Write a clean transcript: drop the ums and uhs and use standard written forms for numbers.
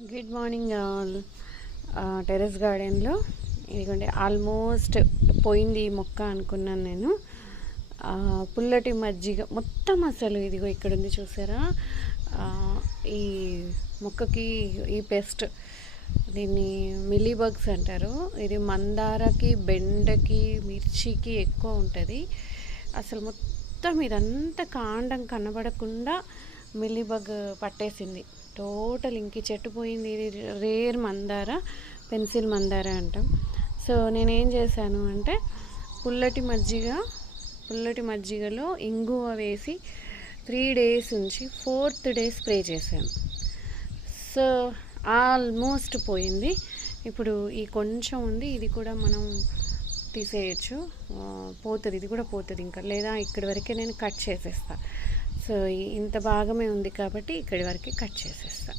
Good morning all. Terrace గార్డెన్లో ఇదిగోండి almost పోయింది ఈ మొక్క అనుకున్నాను నేను. పుల్లటి మజ్జిగ మొత్తం అసలు ఇదిగో ఇక్కడ ఉంది చూసారా. ఈ మొక్కకి ఈ పెస్ట్ దీన్ని మిలీబగ్స్ అంటారు. ఇది మందారకి, బెండకి, మిర్చికి ఎక్కువ ఉంటుంది. అసలు మొత్తం ఇదంతా కాండం కనబడకుండా మిలీబగ్ పట్టేసింది టోటల్. ఇంక చెట్టు పోయింది. ఇది రేర్ మందార, పెన్సిల్ మందార అంటాం. సో నేనేం చేశాను అంటే పుల్లటి మజ్జిగలో ఇంగువ వేసి 3 days ఉంచి 4th day స్ప్రే చేశాను. సో ఆల్మోస్ట్ పోయింది. ఇప్పుడు ఈ కొంచెం ఉంది, ఇది కూడా మనం తీసేయచ్చు, పోతుంది, ఇది కూడా పోతుంది ఇంకా. లేదా ఇక్కడి వరకే నేను కట్ చేసేస్తా. సో ఇంత భాగమే ఉంది కాబట్టి ఇక్కడి వరకే కట్ చేసేస్తా.